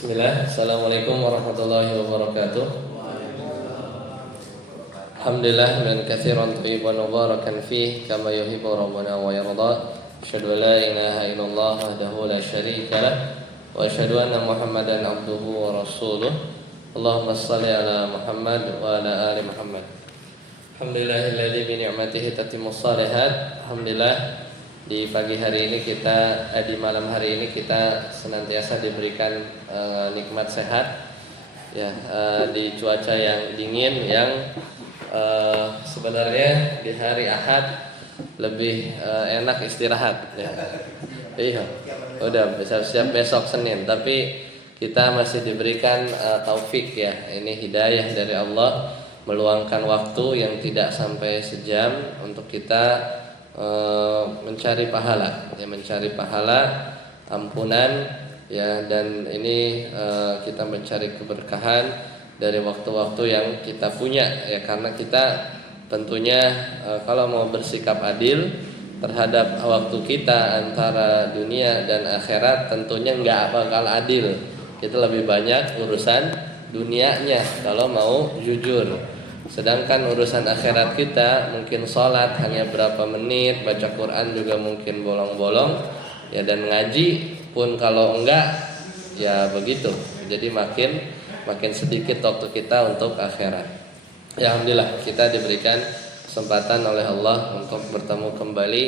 Bismillah, Assalamualaikum warahmatullahi wabarakatuh. Alhamdulillah min katsiran thayyiban mubarakan fih kama yuhibbu rabbuna wa yarda. Asyhadu an la ilaha illallah wahdahu la syarika lah wa asyhadu anna Muhammadan abduhu wa rasuluh. Allahumma shalli ala Muhammad wa ala ali Muhammad. Alhamdulillahilladzi bi ni'matihi tatimmus shalihat. Alhamdulillah di pagi hari ini di malam hari ini kita senantiasa diberikan nikmat sehat ya, di cuaca yang dingin yang sebenarnya di hari Ahad lebih enak istirahat ya. Iya, udah bisa siap besok Senin, tapi kita masih diberikan taufik ya, ini hidayah dari Allah, meluangkan waktu yang tidak sampai sejam untuk kita mencari pahala ya, mencari pahala ampunan ya, dan ini kita mencari keberkahan dari waktu-waktu yang kita punya ya, karena kita tentunya kalau mau bersikap adil terhadap waktu kita antara dunia dan akhirat tentunya nggak bakal adil. Kita lebih banyak urusan dunianya kalau mau jujur. Sedangkan urusan akhirat kita mungkin sholat hanya berapa menit, baca Quran juga mungkin bolong-bolong ya, dan ngaji pun kalau enggak ya begitu. Jadi makin sedikit waktu kita untuk akhirat. Ya, alhamdulillah kita diberikan kesempatan oleh Allah untuk bertemu kembali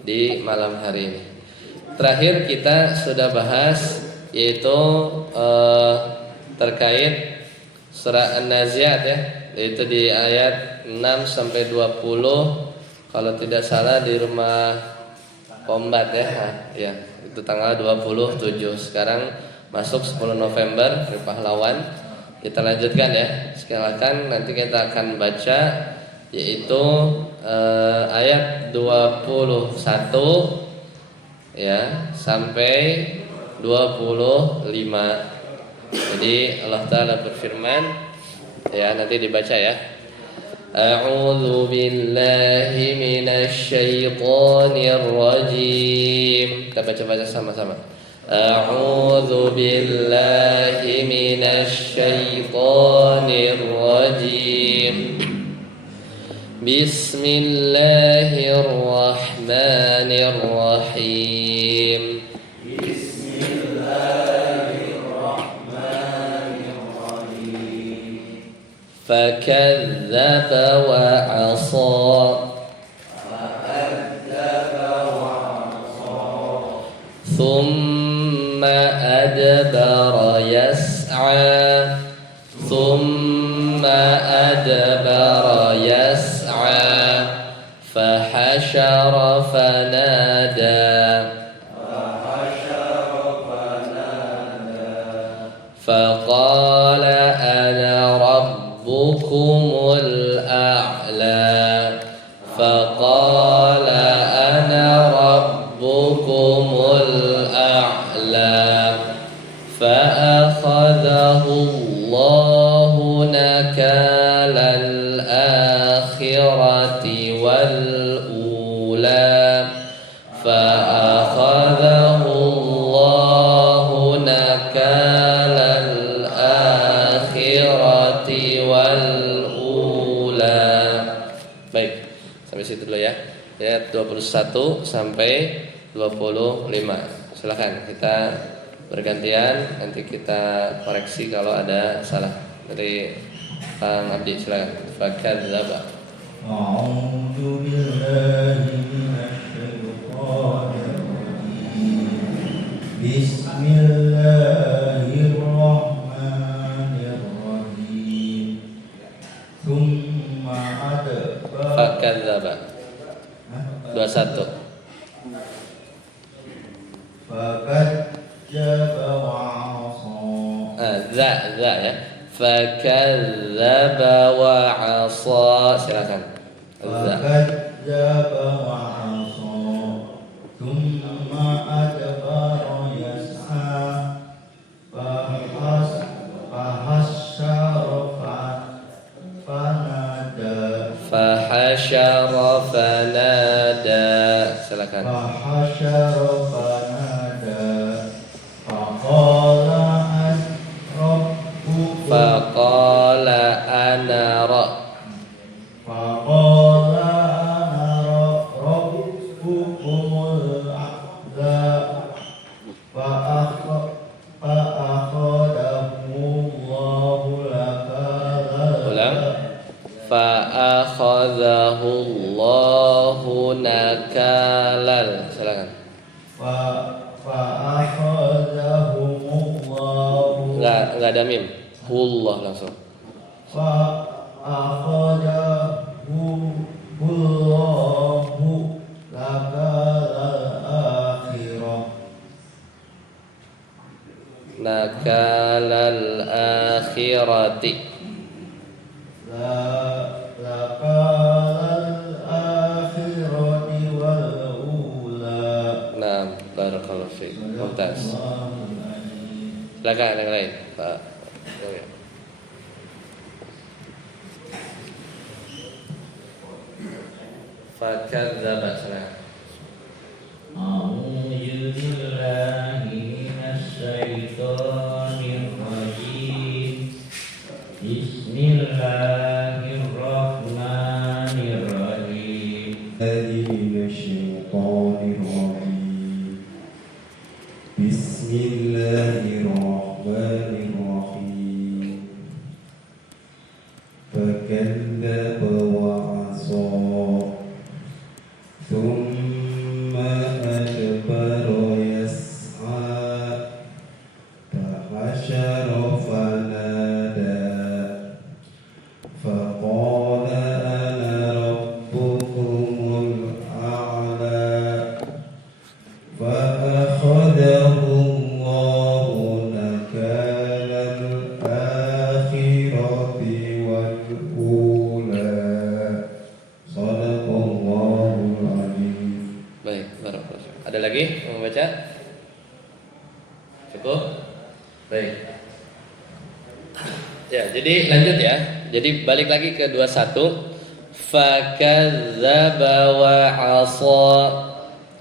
di malam hari ini. Terakhir kita sudah bahas yaitu terkait surah An-Nazi'at ya, yaitu di ayat 6 sampai 20 kalau tidak salah di rumah Kombat ya. Ya, itu tanggal 27. Sekarang masuk 10 November Hari Pahlawan. Kita lanjutkan ya. Silakan, nanti kita akan baca yaitu ayat 21 ya sampai 25. Jadi Allah Ta'ala berfirman ya, nanti dibaca ya. A'udzu billahi minasy syaithanir rajim. Kita baca sama-sama. A'udzu billahi minasy syaithanir rajim. Bismillahirrahmanirrahim. فكذب وعصى ثم أدبر يسعى فحشر فنادى فقال أنا ربكم الأعلى فأخذه الله نكال الآخرة والأولى Baik, sampai situ dulu ya. Ayat 21 sampai 25. Silakan kita bergantian, nanti kita koreksi kalau ada salah. Dari Kang Abdi, silakan. Fakadzaba. A'udzu billahi minasy syaithanir rajim. Bismillahirrahmanirrahim. Tsumma adbara. Fakadzaba. 21. Fakadzaba wa'asa. Za ya. Fakadzaba wa'asa. Silakan. Za. Fakadzaba wa'asa. Tsumma adbara yas'a. Fahasyara fanada. Silakan. Fahasyara fanada. Faqala nakalal. Silakan. Fa'akhadahumullahu. Enggak ada mim. Hullah langsung. Fa'akhadahumullahu nakalal akhirah. Nakalal akhirati. Nakalal akhirati wal ula. Nah, barakallahu fiik. Mumtaz. Silakan yang lain, Pak. Fakadzdzaba. A'udzu billahi minasyaitonir rajim. Bismillahirrahmanirrahim. Bismillahirrahmanirrahim. Fakadzdzaba wa 'asa. Thumma adbara yas'a. Fahashara fanada. Faqala ana rabbukumul a'la. Fa'akhadahu Allahu nakalal akhirati wal ula. Shadaqallahul azim. Baik, barakallahu. Ada lagi yang mau baca? Cukup? Baik. Ya, jadi lanjut ya. Jadi balik lagi ke 21. Fakadzdzaba wa 'asa.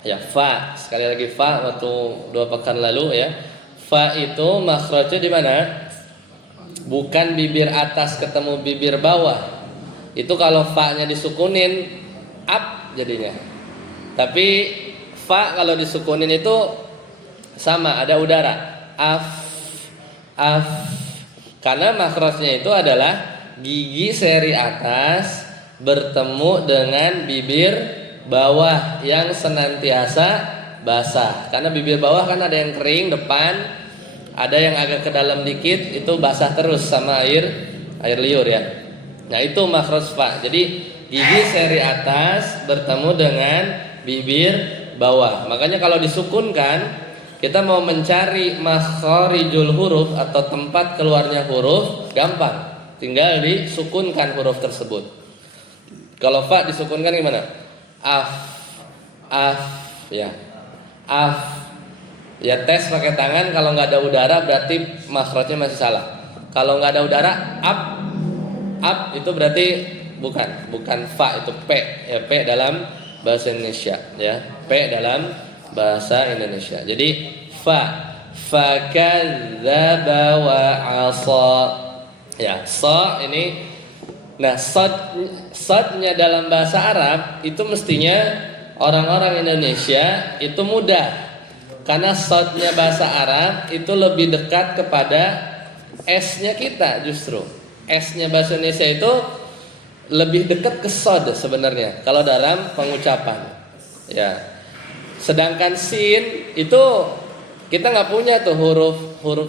Ya, fa. Sekali lagi fa waktu 2 pekan lalu ya. Fa itu makhrajnya di mana? Bukan bibir atas ketemu bibir bawah. Itu kalau fa-nya disukunin up jadinya. Tapi fa kalau disukunin itu sama, ada udara. Af. Karena makhrajnya itu adalah gigi seri atas bertemu dengan bibir bawah yang senantiasa basah. Karena bibir bawah kan ada yang kering depan, ada yang agak ke dalam dikit, itu basah terus sama air liur ya. Nah, itu makhraj fa. Jadi gigi seri atas bertemu dengan bibir bawah. Makanya kalau disukunkan, kita mau mencari makharijul huruf atau tempat keluarnya huruf, gampang. Tinggal disukunkan huruf tersebut. Kalau fa disukunkan gimana? Af, ya, af, ya tes pakai tangan. Kalau nggak ada udara berarti makhrajnya masih salah. Kalau nggak ada udara, up itu berarti bukan fa, itu p, ya p dalam bahasa Indonesia, ya p dalam bahasa Indonesia. Jadi fakadzdzaba wa 'asa, ya sa ini. Nah, sodnya dalam bahasa Arab itu mestinya orang-orang Indonesia itu mudah, karena sodnya bahasa Arab itu lebih dekat kepada s-nya kita. Justru s-nya bahasa Indonesia itu lebih dekat ke sod sebenarnya kalau dalam pengucapan. Ya, sedangkan sin itu kita nggak punya tuh huruf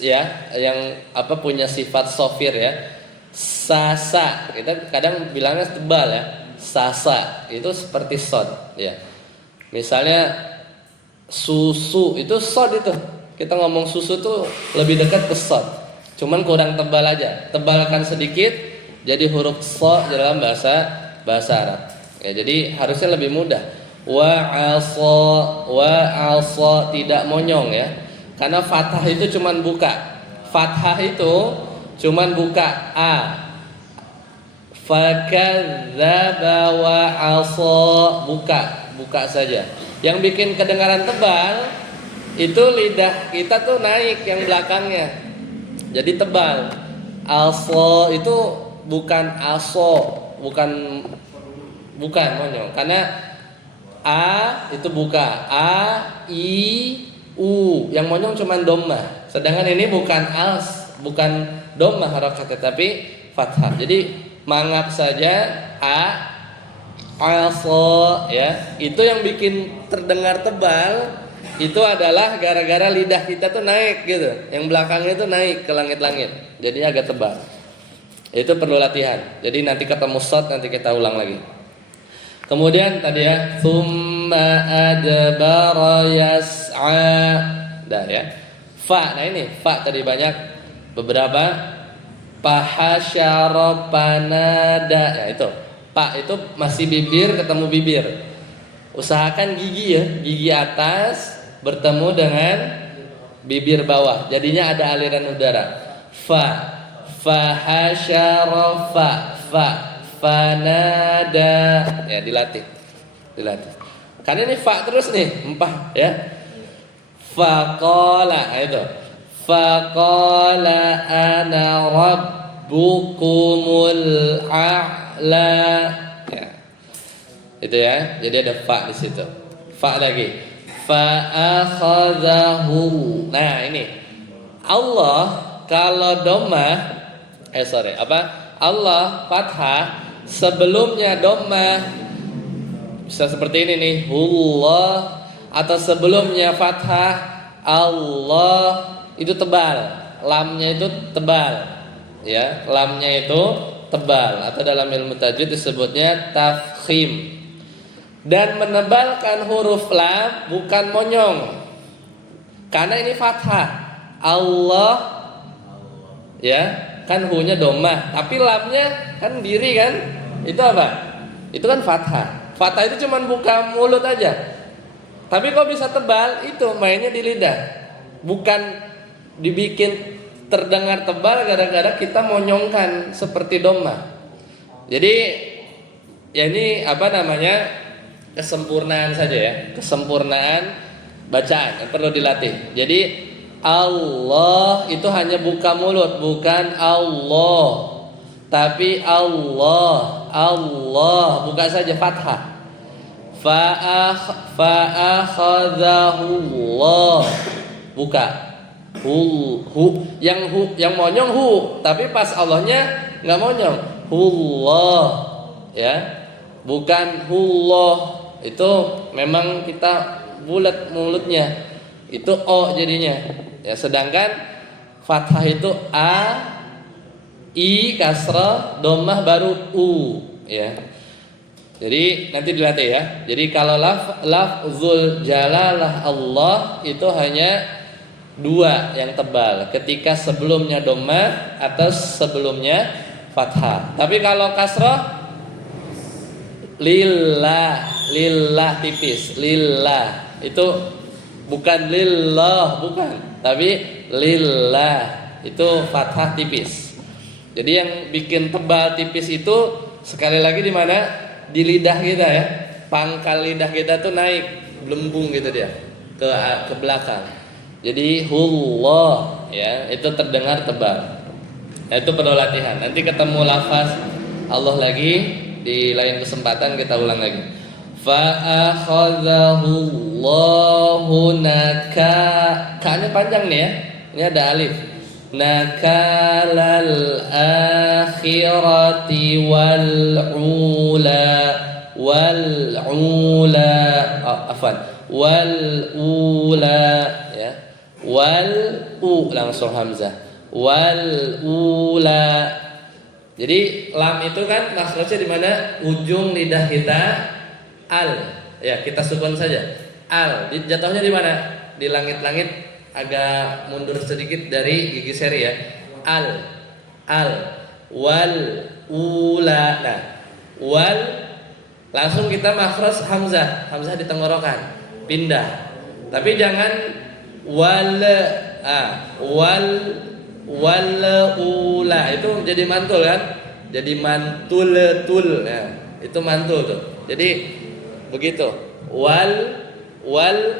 ya yang punya sifat sofir ya. Sasa, kita kadang bilangnya tebal ya. Sasa itu seperti sod ya. Misalnya susu itu sod itu. Kita ngomong susu tuh lebih dekat ke sod. Cuman kurang tebal aja. Tebalkan sedikit jadi huruf so dalam bahasa Arab. Ya, jadi harusnya lebih mudah. Wa 'asa tidak monyong ya. Karena fathah itu cuman buka. Fathah itu cuman buka a. Fakadzdzaba wa 'asa, buka saja. Yang bikin kedengaran tebal itu lidah kita tuh naik yang belakangnya. Jadi tebal. Also itu bukan aso, bukan monyong. Karena a itu buka, a, i, u. Yang monyong cuman domma. Sedangkan ini bukan bukan domma harakatnya, tapi fathah. Jadi mangap saja a, Aso, ya. Itu yang bikin terdengar tebal itu adalah gara-gara lidah kita tuh naik gitu. Yang belakangnya tuh naik ke langit-langit. Jadinya agak tebal. Itu perlu latihan. Jadi nanti ketemu shot nanti kita ulang lagi. Kemudian tadi ya, tsumma adbara yas'a. Dah ya. Fa. Nah ini fa tadi banyak beberapa fahasyara panada. Ya itu. Pa itu masih bibir ketemu bibir. Usahakan gigi ya, gigi atas bertemu dengan bibir bawah. Jadinya ada aliran udara. Fahasyara fanada. Ya dilatih. Karena ini fa terus nih, empah ya. Faqala, itu. Faqala ana rabbukumul a'la. Ya. Itu ya. Jadi ada fa di situ. Fa lagi. Fa akhadhahu. Nah, ini. Allah kalau dhammah Allah fathah sebelumnya dhammah bisa seperti ini nih, Allah, atau sebelumnya fathah Allah itu tebal, lamnya itu tebal, ya, lamnya itu tebal, atau dalam ilmu tajwid disebutnya tafkhim. Dan menebalkan huruf lam bukan monyong, karena ini fathah Allah, ya kan, hu-nya dhammah, tapi lamnya kan diri kan, itu apa? Itu kan fathah. Fathah itu cuma buka mulut aja. Tapi kok bisa tebal? Itu mainnya di lidah. Bukan dibikin terdengar tebal gara-gara kita monyongkan seperti dhammah. Jadi ya ini apa namanya? Kesempurnaan saja ya. Kesempurnaan bacaan yang perlu dilatih. Jadi Allah itu hanya buka mulut, bukan Allah. Tapi Allah buka saja fathah. Fa'akhadhahu Allah, buka. Yang monyong hu, tapi pas Allahnya enggak monyong. Allah, ya. Bukan hullah. Itu memang kita bulat mulutnya. Itu o jadinya. Ya, sedangkan fathah itu a, i kasrah, dhammah baru u, ya. Jadi nanti dilatih ya. Jadi kalau lafzul jalalah Allah itu hanya dua yang tebal, ketika sebelumnya dhammah atau sebelumnya fathah. Tapi kalau kasrah lillah tipis, lillah itu bukan lillah, bukan, tapi lillah itu fathah tipis. Jadi yang bikin tebal tipis itu sekali lagi di mana? Di lidah kita ya. Pangkal lidah kita tuh naik, belembung gitu dia ke belakang. Jadi hullah, ya, itu terdengar tebal. Nah, itu perlu latihan. Nanti ketemu lafaz Allah lagi di lain kesempatan kita ulang lagi. Fa'akhadhahu Allahu ka-nya panjang nih ya. Ini ada alif. Nakalal akhirati wal ula, ya, wal u langsung hamzah, wal ula. Jadi lam itu kan makhrajnya di mana? Ujung lidah kita al, ya, kita sukun saja al. Jatuhnya di mana? Di langit-langit, agak mundur sedikit dari gigi seri ya. Al wal ula. Nah, wal langsung kita makhraj hamzah di tenggorokan, pindah. Tapi jangan wal ula, itu jadi mantul kan? Jadi mantul. Nah, itu mantul tuh. Jadi begitu. Wal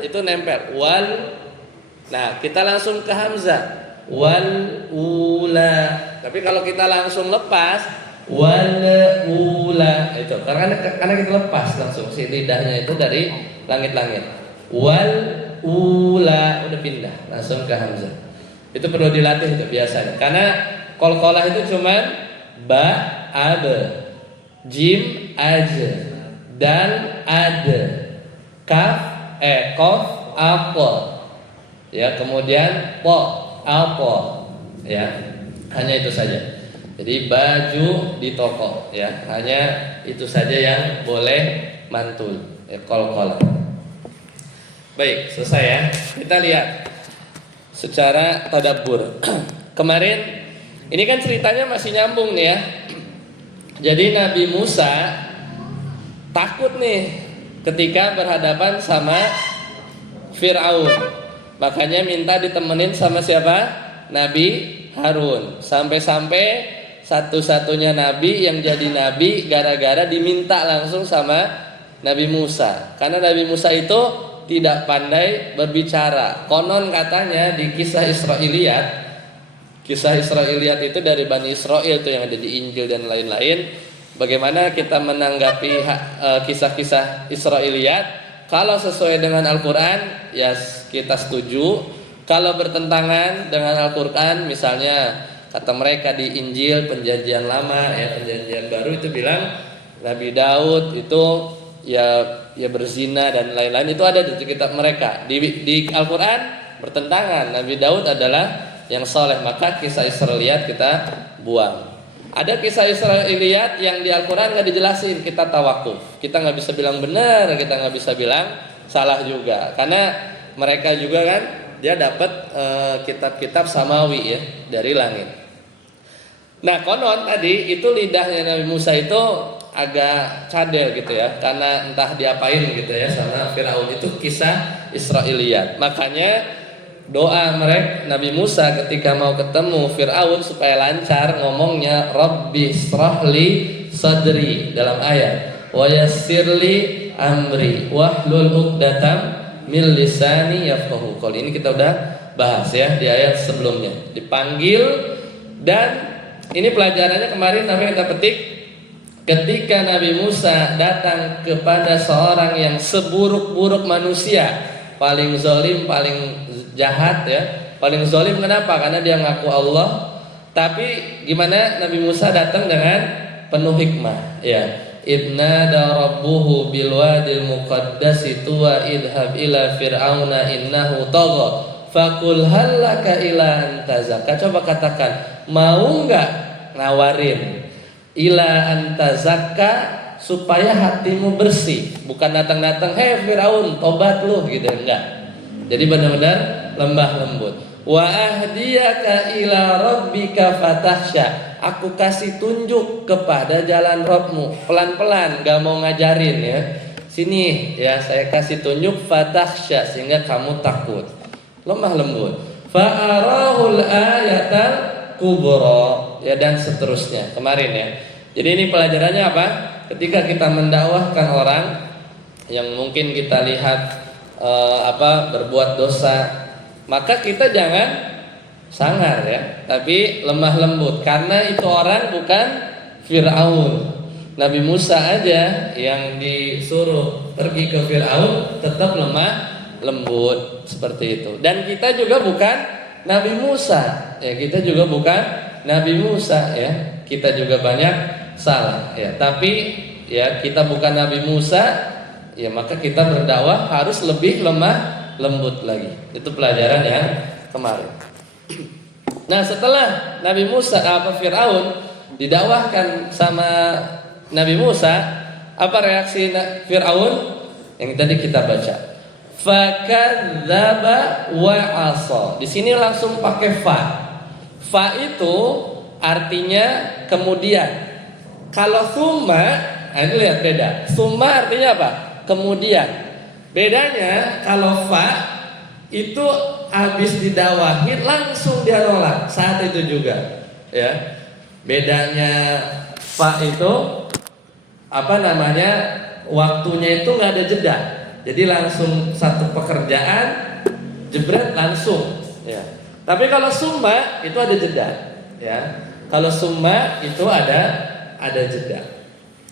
itu nempel. Nah, kita langsung ke hamzah. Wal ula. Tapi kalau kita langsung lepas wal ula, itu karena kita lepas langsung si lidahnya itu dari langit-langit. Wal ula, udah pindah langsung ke hamzah. Itu perlu dilatih itu biasanya. Karena qalqalah itu cuma ba, ab, jim, aj, dan ad, kaf, kof, apo, ya, kemudian po, apo, ya, hanya itu saja. Jadi baju di toko, ya, hanya itu saja yang boleh mantul, ya, kol-kolan. Baik, selesai ya. Kita lihat secara tadabbur. Kemarin ini kan ceritanya masih nyambung nih ya. Jadi Nabi Musa takut nih ketika berhadapan sama Fir'aun. Makanya minta ditemenin sama siapa? Nabi Harun. Sampai-sampai satu-satunya nabi yang jadi nabi gara-gara diminta langsung sama Nabi Musa. Karena Nabi Musa itu tidak pandai berbicara. Konon katanya di kisah Israiliyat itu dari Bani Israel itu yang ada di Injil dan lain-lain. Bagaimana kita menanggapi kisah-kisah Israiliyat? Kalau sesuai dengan Al-Quran, ya kita setuju. Kalau bertentangan dengan Al-Quran, misalnya kata mereka di Injil Perjanjian Lama, ya Perjanjian Baru itu bilang Nabi Daud itu ya berzina dan lain-lain, itu ada di kitab mereka. Di Al-Quran bertentangan, Nabi Daud adalah yang soleh, maka kisah Israiliyat kita buang. Ada kisah Israiliyat yang di Al-Quran nggak dijelasin, kita tawakuf. Kita nggak bisa bilang benar, kita nggak bisa bilang salah juga, karena mereka juga kan dia dapat kitab-kitab samawi ya dari langit. Nah konon tadi itu lidahnya Nabi Musa itu agak cadel gitu ya, karena entah diapain gitu ya sama Firaun. Itu kisah Israiliyat. Makanya doa mereka Nabi Musa ketika mau ketemu Fir'aun supaya lancar ngomongnya, Rabbi shrahli sadri dalam ayat, wa yassirli amri wahlul 'uqdatam min lisani yafqahu qouli. Ini kita udah bahas ya di ayat sebelumnya. Dipanggil, dan ini pelajarannya kemarin apa yang kita petik. Ketika Nabi Musa datang kepada seorang yang seburuk-buruk manusia, paling zalim, paling jahat ya, paling zalim. Kenapa? Karena dia ngaku Allah. Tapi gimana Nabi Musa datang dengan penuh hikmah ya. Ibnada rabbuhu bil wadil muqaddasi tuwa idhab ila fir'auna innahu tagha faqul hal laka ila antazakka. Coba katakan, mau enggak nawarin ila antazakka supaya hatimu bersih, bukan datang-datang hei Firaun tobat lu gitu, enggak. Jadi benar-benar lembah lembut. Wa ahdiyaka ila rabbika fatahsya. Aku kasih tunjuk kepada jalan Rabbmu. Pelan-pelan, gak mau ngajarin ya. Sini ya, saya kasih tunjuk fatahsya sehingga kamu takut. Lemah lembut. Fa'arahul ayatal kubra ya, dan seterusnya. Kemarin ya. Jadi ini pelajarannya apa? Ketika kita mendakwahkan orang yang mungkin kita lihat berbuat dosa, maka kita jangan sangar ya, tapi lemah lembut, karena itu orang bukan Fir'aun. Nabi Musa aja yang disuruh pergi ke Fir'aun tetap lemah lembut seperti itu. Dan kita juga bukan Nabi Musa ya, kita juga bukan Nabi Musa ya, kita juga banyak salah ya. Tapi ya kita bukan Nabi Musa ya, maka kita berdakwah harus lebih lemah lembut lagi. Itu pelajaran yang kemarin. Nah setelah Nabi Musa Fir'aun didakwahkan sama Nabi Musa, apa reaksi Fir'aun? Yang tadi kita baca. Fakadzaba wa asa. Di sini langsung pakai fa. Fa itu artinya kemudian. Kalau summa, ini lihat beda. Summa artinya apa? Kemudian. Bedanya kalau fa itu habis didakwahi langsung dia nolak saat itu juga ya. Bedanya fa itu waktunya itu nggak ada jeda. Jadi langsung satu pekerjaan jebret langsung ya. Tapi kalau summa itu ada jeda ya. Kalau summa itu ada jeda.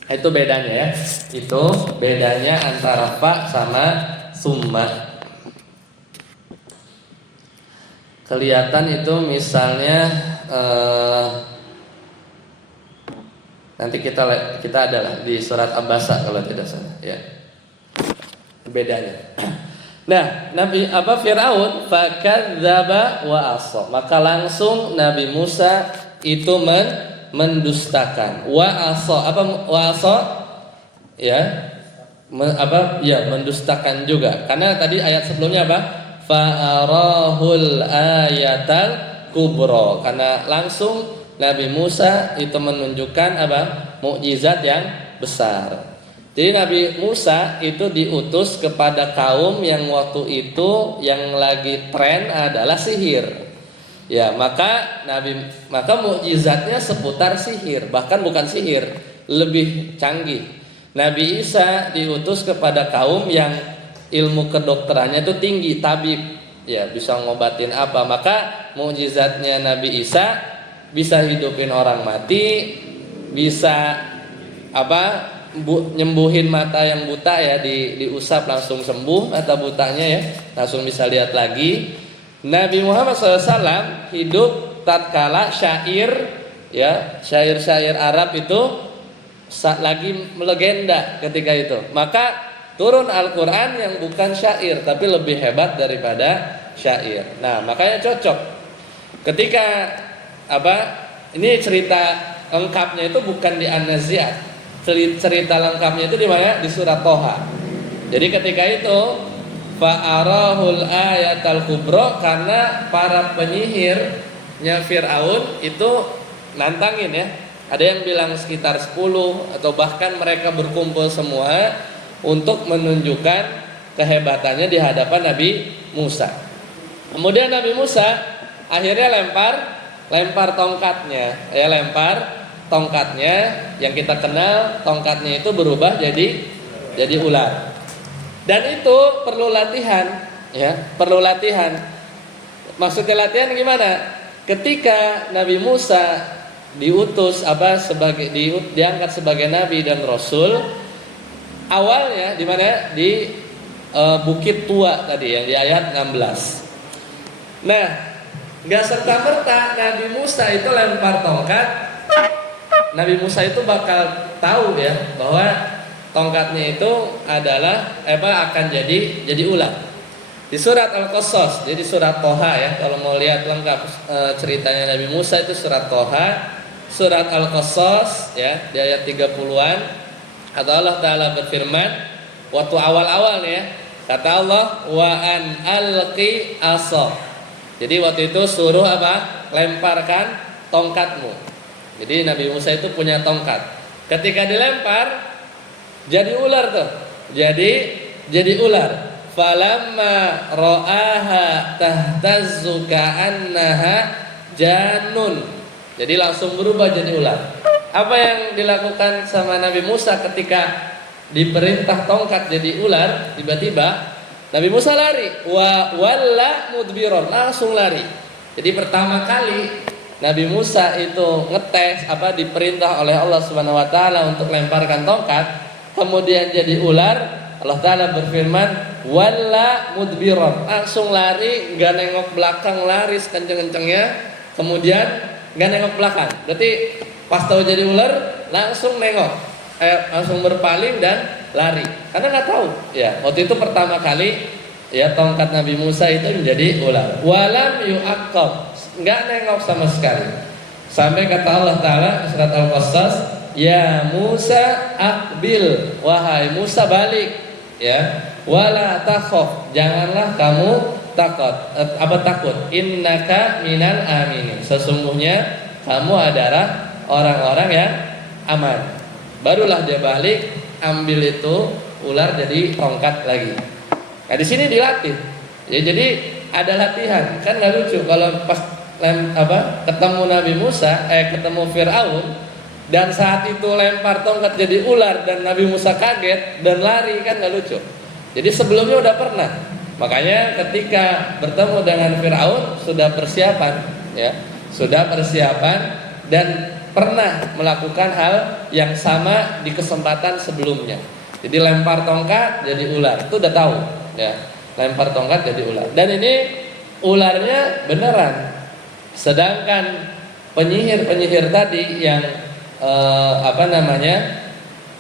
Itu bedanya ya. Itu bedanya antara fa sama summa. Kelihatan itu misalnya Nanti kita adalah di surat Abasa kalau tidak salah ya. Bedanya. Nah, Nabi Firaun fakadzdzaba wa asa. Maka langsung Nabi Musa itu mendustakan. Wa asa wa asa ya. Mendustakan juga. Karena tadi ayat sebelumnya apa? Fa'arahul ayatal kubra. Karena langsung Nabi Musa itu menunjukkan mukjizat yang besar. Jadi Nabi Musa itu diutus kepada kaum yang waktu itu yang lagi tren adalah sihir. Ya, maka mukjizatnya seputar sihir, bahkan bukan sihir, lebih canggih. Nabi Isa diutus kepada kaum yang ilmu kedokterannya itu tinggi, tabib, ya bisa ngobatin apa. Maka mukjizatnya Nabi Isa bisa hidupin orang mati, bisa nyembuhin mata yang buta ya, diusap langsung sembuh mata butanya ya, langsung bisa lihat lagi. Nabi Muhammad SAW hidup tatkala syair Arab itu lagi melegenda ketika itu. Maka turun Al-Quran yang bukan syair tapi lebih hebat daripada syair. Nah makanya cocok ketika ini cerita lengkapnya itu bukan di An-Nazi'at. Cerita lengkapnya itu di mana? Di surat Toha. Jadi ketika itu fa'arahul ayatal kubra, karena para penyihirnya Firaun itu nantangin ya. Ada yang bilang sekitar 10 atau bahkan mereka berkumpul semua untuk menunjukkan kehebatannya di hadapan Nabi Musa. Kemudian Nabi Musa akhirnya lempar tongkatnya, tongkatnya yang kita kenal, tongkatnya itu berubah jadi ular. Dan itu perlu latihan, ya, perlu latihan. Maksudnya latihan gimana? Ketika Nabi Musa diutus diangkat sebagai nabi dan rasul, awalnya di mana? Di Bukit Tua tadi yang di ayat 16. Nah, enggak serta-merta Nabi Musa itu lempar tongkat, Nabi Musa itu bakal tahu ya bahwa tongkatnya itu adalah akan jadi ular. Di surat Al-Qasas, jadi surat Toha ya, kalau mau lihat lengkap ceritanya Nabi Musa itu surat Toha, surat Al-Qasas ya, di ayat 30-an. Atau Allah Ta'ala berfirman waktu awal-awal ya, kata Allah wa an alqi asa. Jadi waktu itu suruh lemparkan tongkatmu. Jadi Nabi Musa itu punya tongkat. Ketika dilempar jadi ular tuh. Jadi ular. Falamma ra'aha tahtazzu ka'annaha janun. Jadi langsung berubah jadi ular. Apa yang dilakukan sama Nabi Musa ketika diperintah tongkat jadi ular, tiba-tiba Nabi Musa lari, walla mudbiron, langsung lari. Jadi pertama kali Nabi Musa itu ngetes diperintah oleh Allah Subhanahu wa taala untuk lemparkan tongkat, kemudian jadi ular. Allah Ta'ala berfirman walla mudbiron, langsung lari, enggak nengok belakang, lari sekenceng-kencengnya, kemudian enggak nengok belakang. Berarti pas tahu jadi ular langsung nengok, langsung berpaling dan lari. Karena enggak tahu ya, waktu itu pertama kali ya tongkat Nabi Musa itu menjadi ular. Walam yu'aqqab, enggak nengok sama sekali. Sampai kata Allah Ta'ala surat Al-Qasas, ya Musa aqbil, wahai Musa balik ya, wala takhaf, janganlah kamu takut, innaka minal aminin, sesungguhnya kamu adalah orang-orang yang aman. Barulah dia balik, ambil itu ular jadi tongkat lagi. Nah di sini dilatih ya, jadi ada latihan. Kan nggak lucu kalau pas ketemu Nabi Musa, ketemu Firaun, dan saat itu lempar tongkat jadi ular dan Nabi Musa kaget dan lari, kan nggak lucu. Jadi sebelumnya udah pernah. Makanya ketika bertemu dengan Firaun sudah persiapan, ya, sudah persiapan dan pernah melakukan hal yang sama di kesempatan sebelumnya. Jadi lempar tongkat jadi ular, itu udah tahu, ya. Lempar tongkat jadi ular. Dan ini ularnya beneran. Sedangkan penyihir tadi yang apa namanya,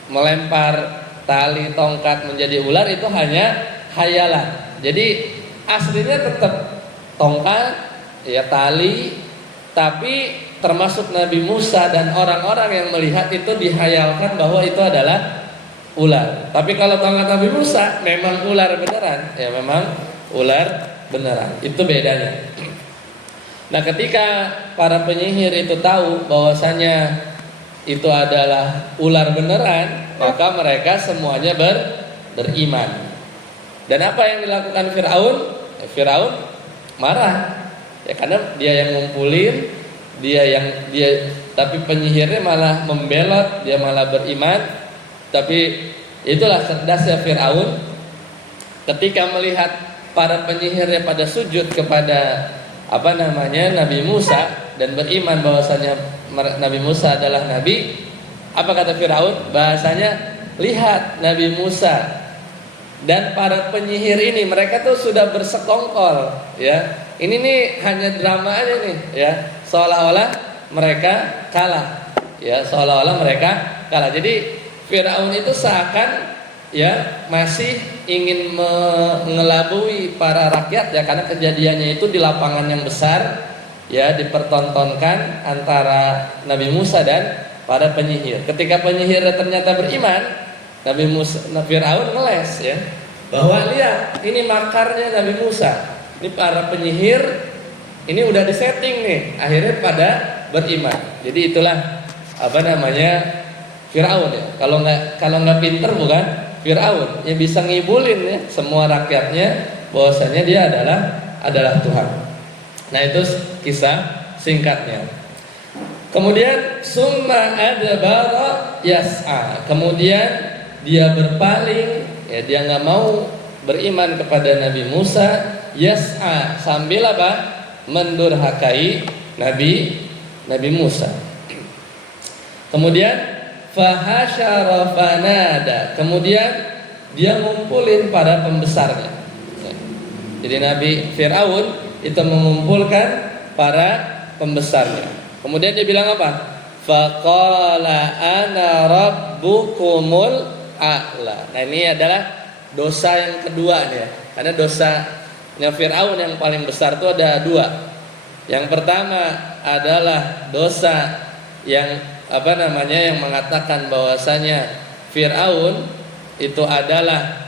melempar tali tongkat menjadi ular itu hanya khayalan. Jadi aslinya tetap tongkat, ya tali, tapi termasuk Nabi Musa dan orang-orang yang melihat itu dihayalkan bahwa itu adalah ular. Tapi kalau tongkat Nabi Musa memang ular beneran, ya memang ular beneran. Itu bedanya. Nah, ketika para penyihir itu tahu bahwasanya itu adalah ular beneran, maka mereka semuanya beriman. Dan apa yang dilakukan Firaun? Firaun marah, ya karena dia yang ngumpulin, tapi penyihirnya malah membelot, dia malah beriman. Tapi itulah cerdasnya Firaun ketika melihat para penyihirnya pada sujud kepada Nabi Musa dan beriman bahwasanya Nabi Musa adalah nabi. Apa kata Firaun? Bahasanya, lihat Nabi Musa dan para penyihir ini, mereka tuh sudah bersekongkol, ya. Ini nih hanya drama aja nih, ya. Seolah-olah mereka kalah, ya. Seolah-olah mereka kalah. Jadi Firaun itu seakan, ya, masih ingin mengelabui para rakyat, ya, karena kejadiannya itu di lapangan yang besar, ya, dipertontonkan antara Nabi Musa dan para penyihir. Ketika penyihir ternyata beriman, Firaun ngeles, ya, bahwa lihat ini makarnya Nabi Musa, ini para penyihir ini udah disetting nih, akhirnya pada beriman. Jadi itulah Firaun, ya. Kalau nggak pinter bukan Firaun yang bisa ngibulin, ya, semua rakyatnya bahwasanya dia adalah Tuhan. Nah, itu kisah singkatnya. Kemudian summa adbara yas'a. Kemudian dia berpaling, ya, dia nggak mau beriman kepada Nabi Musa. Yas'a, sambil mendurhakai Nabi Musa. Kemudian fahasyara fanada. Kemudian dia ngumpulin para pembesarnya. Jadi Nabi Firaun itu mengumpulkan para pembesarnya. Kemudian dia bilang apa? Faqala ana rabbukumul a'la. Nah, ini adalah dosa yang kedua nih, ya. Karena dosanya Firaun yang paling besar itu ada dua. Yang pertama adalah dosa yang yang mengatakan bahwasanya Firaun itu adalah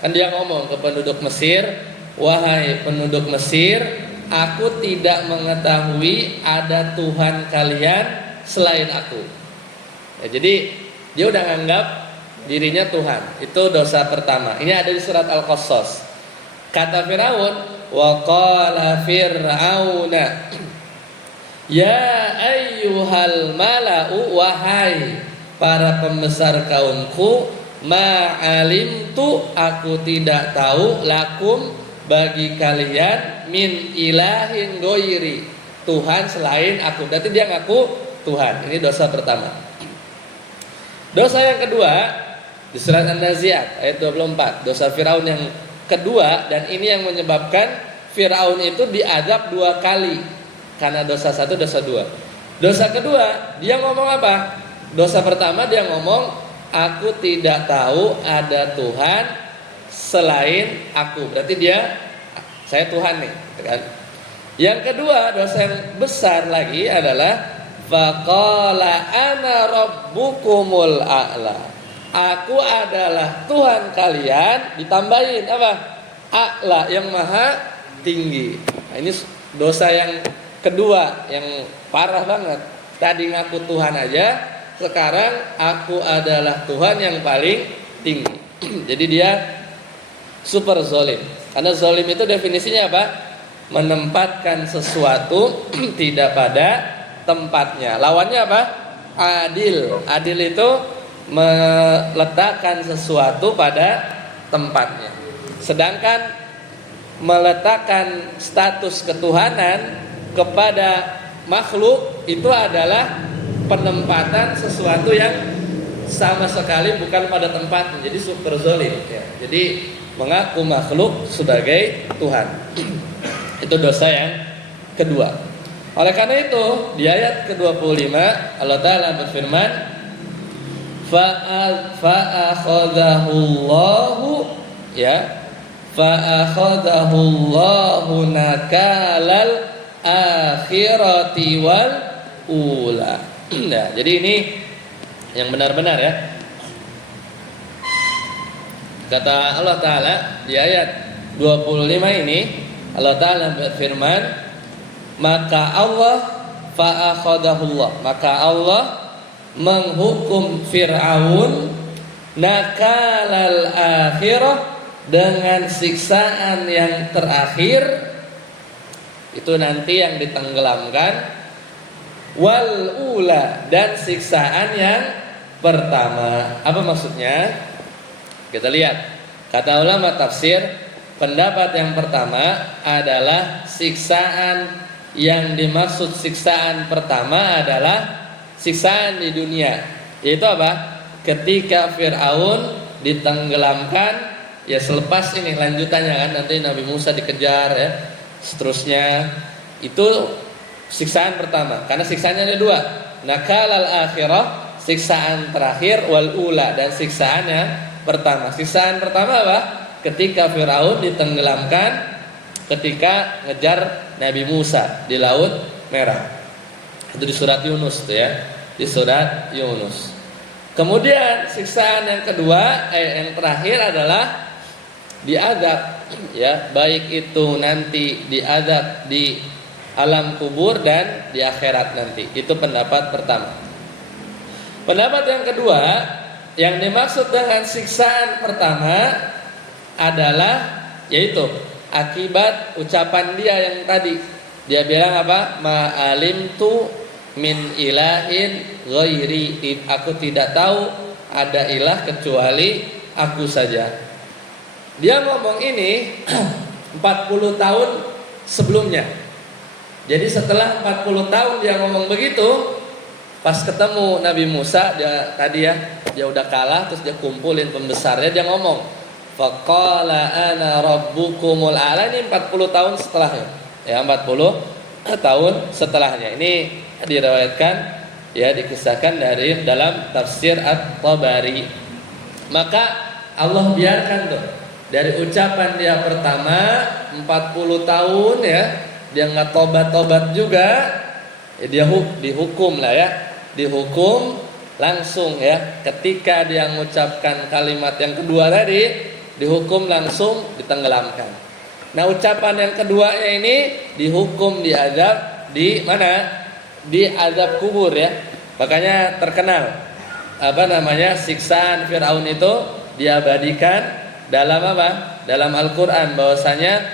kan dia ngomong ke penduduk Mesir, wahai penduduk Mesir, aku tidak mengetahui ada Tuhan kalian selain aku. Ya, jadi dia udah nganggap dirinya Tuhan. Itu dosa pertama. Ini ada di surat Al-Qasas. Kata Firaun, wa qala fir'auna ya ayyuhal mala'u, wahai para pembesar kaumku, ma'alimtu, aku tidak tahu, lakum, bagi kalian, min ilahin ghairi, Tuhan selain aku. Berarti dia ngaku Tuhan. Ini dosa pertama. Dosa yang kedua di surat An-Nazi'at ayat 24. Dosa Firaun yang kedua, dan ini yang menyebabkan Firaun itu diazab 2 kali. Karena dosa 1, dosa 2. Dosa kedua, dia ngomong apa? Dosa pertama dia ngomong, aku tidak tahu ada Tuhan selain aku. Berarti saya Tuhan nih, gitu kan? Yang kedua, dosa yang besar lagi adalah faqala ana rabbukumul a'la. Aku adalah Tuhan kalian, ditambahin apa? A'la, yang maha tinggi. Nah, ini dosa yang kedua yang parah banget. Tadi ngaku Tuhan aja, sekarang aku adalah Tuhan yang paling tinggi. Jadi dia super zalim. Karena zalim itu definisinya apa? Menempatkan sesuatu tidak pada tempatnya. Lawannya apa? Adil. Adil itu meletakkan sesuatu pada tempatnya. Sedangkan meletakkan status ketuhanan kepada makhluk itu adalah penempatan sesuatu yang sama sekali bukan pada tempatnya. Jadi super zalim, ya. Jadi mengaku makhluk sebagai Tuhan. Itu dosa yang kedua. Oleh karena itu, di ayat ke-25 Allah Ta'ala berfirman, fa'akhadahullahu ya, fa'akhadahullahu nakalal akhirati wal ula. Nah, jadi ini yang benar-benar ya. Kata Allah Ta'ala di ayat 25 ini, Allah Ta'ala berfirman, maka Allah fa'akhadahullah, maka Allah menghukum Fir'aun nakalal akhirah, dengan siksaan yang terakhir, itu nanti yang ditenggelamkan, wal ula, dan siksaan yang pertama. Apa maksudnya? Kita lihat. Kata ulama tafsir, pendapat yang pertama adalah siksaan yang dimaksud siksaan pertama adalah siksaan di dunia. Yaitu apa? Ketika Fir'aun ditenggelamkan, ya selepas ini lanjutannya kan, nanti Nabi Musa dikejar ya, seterusnya. Itu siksaan pertama, karena siksaannya ada dua, nakalal akhirah, siksaan terakhir, wal ula, dan siksaan yang pertama. Siksaan pertama apa? Ketika Fir'aun ditenggelamkan ketika ngejar Nabi Musa di Laut Merah. Itu di surat Yunus tuh ya, di surat Yunus. Kemudian siksaan yang kedua, yang terakhir adalah diazab ya, baik itu nanti diazab di alam kubur dan di akhirat nanti. Itu pendapat pertama. Pendapat yang kedua, yang dimaksud dengan siksaan pertama adalah yaitu akibat ucapan dia yang tadi. Dia bilang apa? Ma'alimtu min ilahin ghairi, aku tidak tahu ada ilah kecuali aku saja. Dia ngomong ini 40 tahun sebelumnya. Jadi setelah 40 tahun dia ngomong begitu, pas ketemu Nabi Musa, dia tadi ya, dia udah kalah, terus dia kumpulin pembesarnya, dia ngomong, faqala ana rabbukumul a'la. Ini 40 tahun setelahnya. Ya, 40 tahun setelahnya. Ini diriwayatkan ya, dikisahkan dari dalam tafsir At-Tabari. Maka Allah biarkan tuh, dari ucapan dia pertama 40 tahun ya, dia nggak tobat-tobat juga, ya dia dihukum lah ya, dihukum langsung ya. Ketika dia mengucapkan kalimat yang kedua tadi, dihukum langsung ditenggelamkan. Nah, ucapan yang keduanya ini dihukum, diazab di mana? Di azab kubur ya. Makanya terkenal apa namanya, siksaan Fir'aun itu diabadikan dalam apa? Dalam Al-Quran, bahwasanya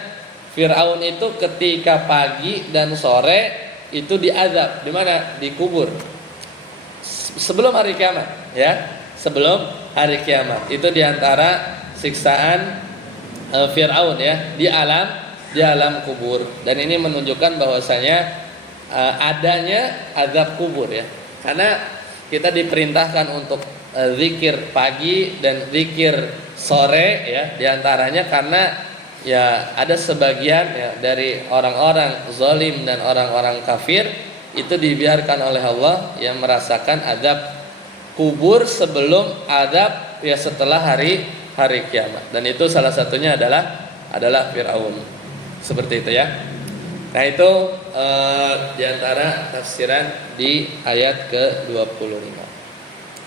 Fir'aun itu ketika pagi dan sore itu diazab di mana? Di kubur. Sebelum hari kiamat ya. Sebelum hari kiamat. Itu diantara siksaan Fir'aun ya, di alam kubur. Dan ini menunjukkan bahwasanya adanya azab kubur ya. Karena kita diperintahkan untuk zikir pagi dan zikir sore ya, diantaranya karena ya ada sebagian ya dari orang-orang zalim dan orang-orang kafir itu dibiarkan oleh Allah yang merasakan azab kubur sebelum azab ya setelah hari kiamat. Dan itu salah satunya adalah Fir'aun. Seperti itu ya. Nah, itu diantara tafsiran di ayat ke-25.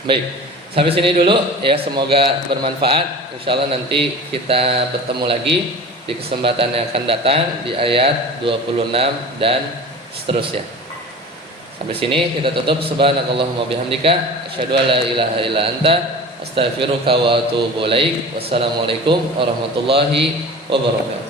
Baik, sampai sini dulu ya, semoga bermanfaat. Insyaallah nanti kita bertemu lagi di kesempatan yang akan datang di ayat 26 dan seterusnya. Sampai sini kita tutup. Subhanakallahumma bihamdika asyhadu an la ilaha illa anta astaghfiruka wa atubu ilaik. Wassalamualaikum warahmatullahi wabarakatuh.